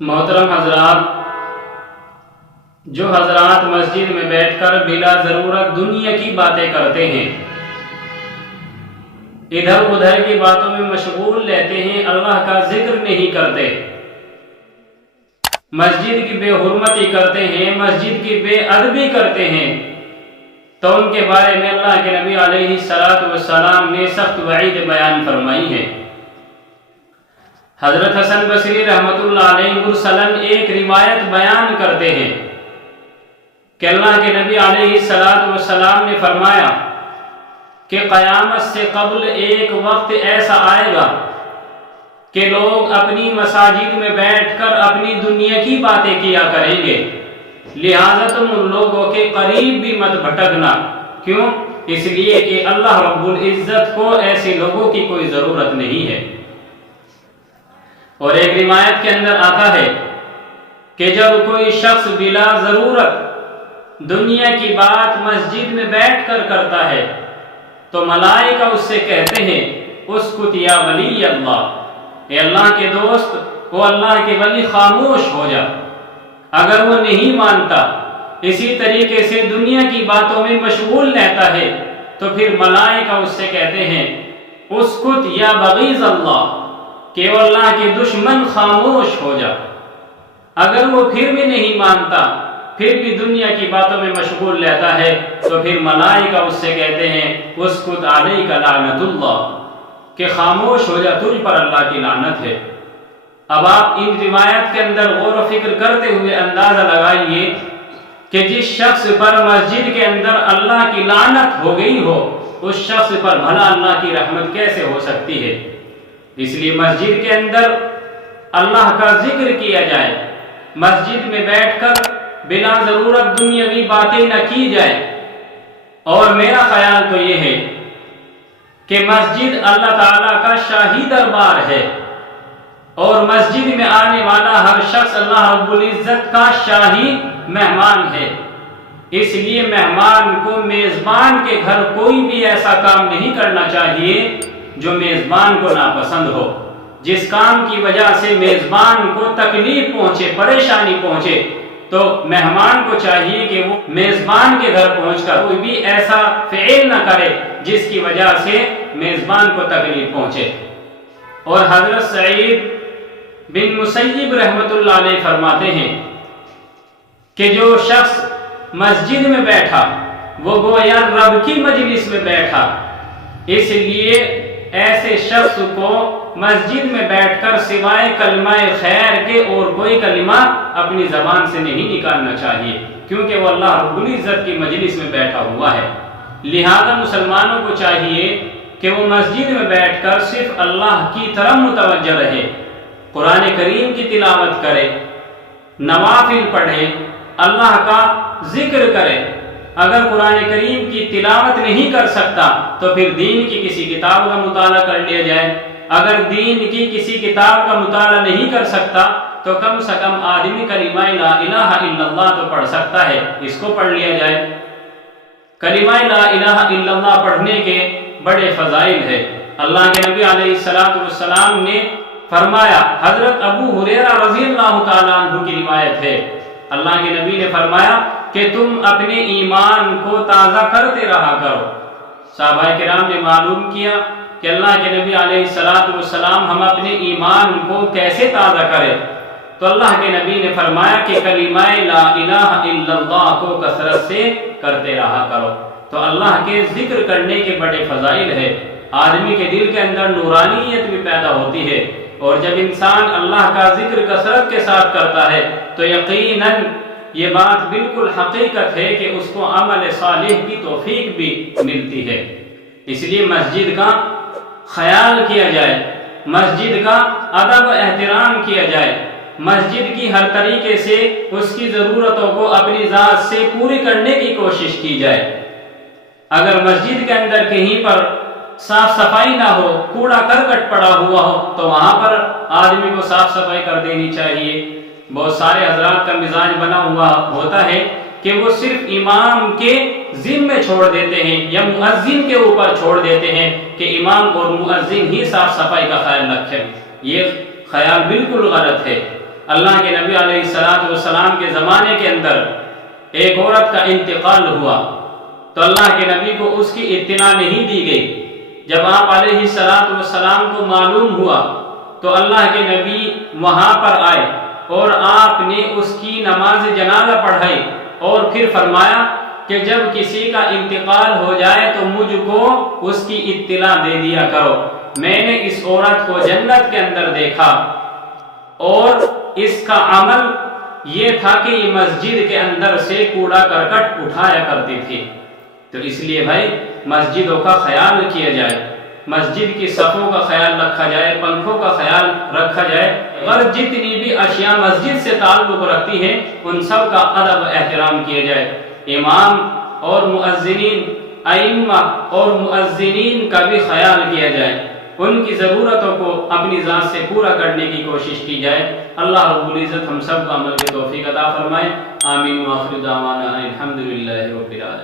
محترم حضرات، جو حضرات مسجد میں بیٹھ کر بلا ضرورت دنیا کی باتیں کرتے ہیں، ادھر ادھر کی باتوں میں مشغول رہتے ہیں، اللہ کا ذکر نہیں کرتے، مسجد کی بے حرمتی کرتے ہیں، مسجد کی بے ادبی کرتے ہیں، تو ان کے بارے میں اللہ کے نبی علیہ السلام نے سخت وعید بیان فرمائی ہے۔ حضرت حسن بصری رحمۃ اللہ علیہ مرسلاً ایک روایت بیان کرتے ہیں کہ اللہ کے نبی علیہ السلام نے فرمایا کہ قیامت سے قبل ایک وقت ایسا آئے گا کہ لوگ اپنی مساجد میں بیٹھ کر اپنی دنیا کی باتیں کیا کریں گے، لہذا تم ان لوگوں کے قریب بھی مت بھٹکنا۔ کیوں؟ اس لیے کہ اللہ رب العزت کو ایسے لوگوں کی کوئی ضرورت نہیں ہے۔ اور ایک روایت کے اندر آتا ہے کہ جب کوئی شخص بلا ضرورت دنیا کی بات مسجد میں بیٹھ کر کرتا ہے تو ملائکہ اس سے کہتے ہیں اسکت یا ولی اللہ، اے اللہ کے دوست، وہ اللہ کے ولی، خاموش ہو جا۔ اگر وہ نہیں مانتا، اسی طریقے سے دنیا کی باتوں میں مشغول رہتا ہے، تو پھر ملائکہ اس سے کہتے ہیں اسکت یا بغیض اللہ، کہ وہ اللہ کے دشمن، خاموش ہو جا۔ اگر وہ پھر بھی نہیں مانتا، پھر بھی دنیا کی باتوں میں مشغول رہتا ہے، تو پھر ملائکہ اس سے کہتے ہیں اسکت علیک لعنت اللہ، کہ خاموش ہو جا، تجھ پر اللہ کی لعنت ہے۔ اب آپ ان روایت کے اندر غور و فکر کرتے ہوئے اندازہ لگائیے کہ جس شخص پر مسجد کے اندر اللہ کی لعنت ہو گئی ہو، اس شخص پر بھلا اللہ کی رحمت کیسے ہو سکتی ہے؟ اس لیے مسجد کے اندر اللہ کا ذکر کیا جائے، مسجد میں بیٹھ کر بلا ضرورت دنیاوی باتیں نہ کی جائے۔ اور میرا خیال تو یہ ہے کہ مسجد اللہ تعالیٰ کا شاہی دربار ہے، اور مسجد میں آنے والا ہر شخص اللہ رب العزت کا شاہی مہمان ہے۔ اس لیے مہمان کو میزبان کے گھر کوئی بھی ایسا کام نہیں کرنا چاہیے جو میزبان کو ناپسند ہو، جس کام کی وجہ سے میزبان کو تکلیف پہنچے، پریشانی پہنچے، تو مہمان کو چاہیے کہ وہ میزبان کے گھر پہنچ کر کوئی بھی ایسا فعل نہ کرے جس کی وجہ سے میزبان کو تکلیف پہنچے۔ اور حضرت سعید بن مسیب رحمۃ اللہ علیہ فرماتے ہیں کہ جو شخص مسجد میں بیٹھا وہ گویا رب کی مجلس میں بیٹھا، اس لیے ایسے شخص کو مسجد میں بیٹھ کر سوائے کلمہ خیر کے اور کوئی کلمہ اپنی زبان سے نہیں نکالنا چاہیے، کیونکہ وہ اللہ رب العزت کی مجلس میں بیٹھا ہوا ہے۔ لہذا مسلمانوں کو چاہیے کہ وہ مسجد میں بیٹھ کر صرف اللہ کی طرف متوجہ رہے، قرآن کریم کی تلاوت کرے، نوافل پڑھے، اللہ کا ذکر کرے۔ اگر قرآن کریم کی تلاوت نہیں کر سکتا تو پھر دین کی کسی کتاب کا مطالعہ کر لیا جائے۔ اگر دین کی کسی کتاب کا مطالعہ نہیں کر سکتا تو کم سے کم آدمی کلمہ لا الہ الا اللہ تو پڑھ سکتا ہے، اس کو پڑھ لیا جائے۔ کلمہ لا الہ الا اللہ پڑھنے کے بڑے فضائل ہیں۔ اللہ کے نبی علیہ السلام نے فرمایا، حضرت ابو ہریرہ رضی اللہ تعالیٰ عنہ کی روایت ہے، اللہ کے نبی نے فرمایا کہ تم اپنے ایمان کو تازہ کرتے رہا کرو۔ صحابہ کرام نے معلوم کیا کہ اللہ کے نبی علیہ السلام ہم اپنے ایمان کو کیسے تازہ کریں؟ تو اللہ کے نبی نے فرمایا کہ کلمہ لا الہ الا اللہ کو کثرت سے کرتے رہا کرو۔ تو اللہ کے ذکر کرنے کے بڑے فضائل ہیں، آدمی کے دل کے اندر نورانیت بھی پیدا ہوتی ہے، اور جب انسان اللہ کا ذکر کثرت کے ساتھ کرتا ہے تو یقیناً یہ بات بالکل حقیقت ہے کہ اس کو عمل صالح کی توفیق بھی ملتی ہے۔ اس لیے مسجد کا خیال کیا جائے، مسجد کا ادب و احترام کیا جائے، مسجد کی ہر طریقے سے اس کی ضرورتوں کو اپنی ذات سے پوری کرنے کی کوشش کی جائے۔ اگر مسجد کے اندر کہیں پر صاف صفائی نہ ہو، کوڑا کرکٹ پڑا ہوا ہو، تو وہاں پر آدمی کو صاف صفائی کر دینی چاہیے۔ بہت سارے حضرات کا مزاج بنا ہوا ہوتا ہے کہ وہ صرف امام کے ذمے چھوڑ دیتے ہیں یا مؤذن کے اوپر چھوڑ دیتے ہیں کہ امام اور مؤذن ہی صاف صفائی کا خیال رکھیں۔ یہ خیال بالکل غلط ہے۔ اللہ کے نبی علیہ السلام کے زمانے کے اندر ایک عورت کا انتقال ہوا تو اللہ کے نبی کو اس کی اطلاع نہیں دی گئی۔ جب آپ علیہ السلام کو معلوم ہوا تو اللہ کے نبی وہاں پر آئے اور آپ نے اس کی نماز جنازہ پڑھائی اور پھر فرمایا کہ جب کسی کا انتقال ہو جائے تو مجھ کو اس کی اطلاع دے دیا کرو۔ میں نے اس عورت کو جنت کے اندر دیکھا اور اس کا عمل یہ تھا کہ یہ مسجد کے اندر سے کوڑا کرکٹ اٹھایا کرتی تھی۔ تو اس لیے بھائی مسجدوں کا خیال کیا جائے، مسجد کی صفوں کا خیال رکھا جائے، پنکھوں کا خیال رکھا جائے، اور جتنی بھی اشیاء مسجد سے تعلق رکھتی ہیں ان سب کا ادب احترام کیا جائے۔ امام اور مؤذنین، ائمہ اور مؤذنین کا بھی خیال کیا جائے، ان کی ضرورتوں کو اپنی ذات سے پورا کرنے کی کوشش کی جائے۔ اللہ رب العزت ہم سب کو عمل کی توفیق عطا فرمائے۔ آمین وآخر دعوانا الحمدللہ رب العالمین۔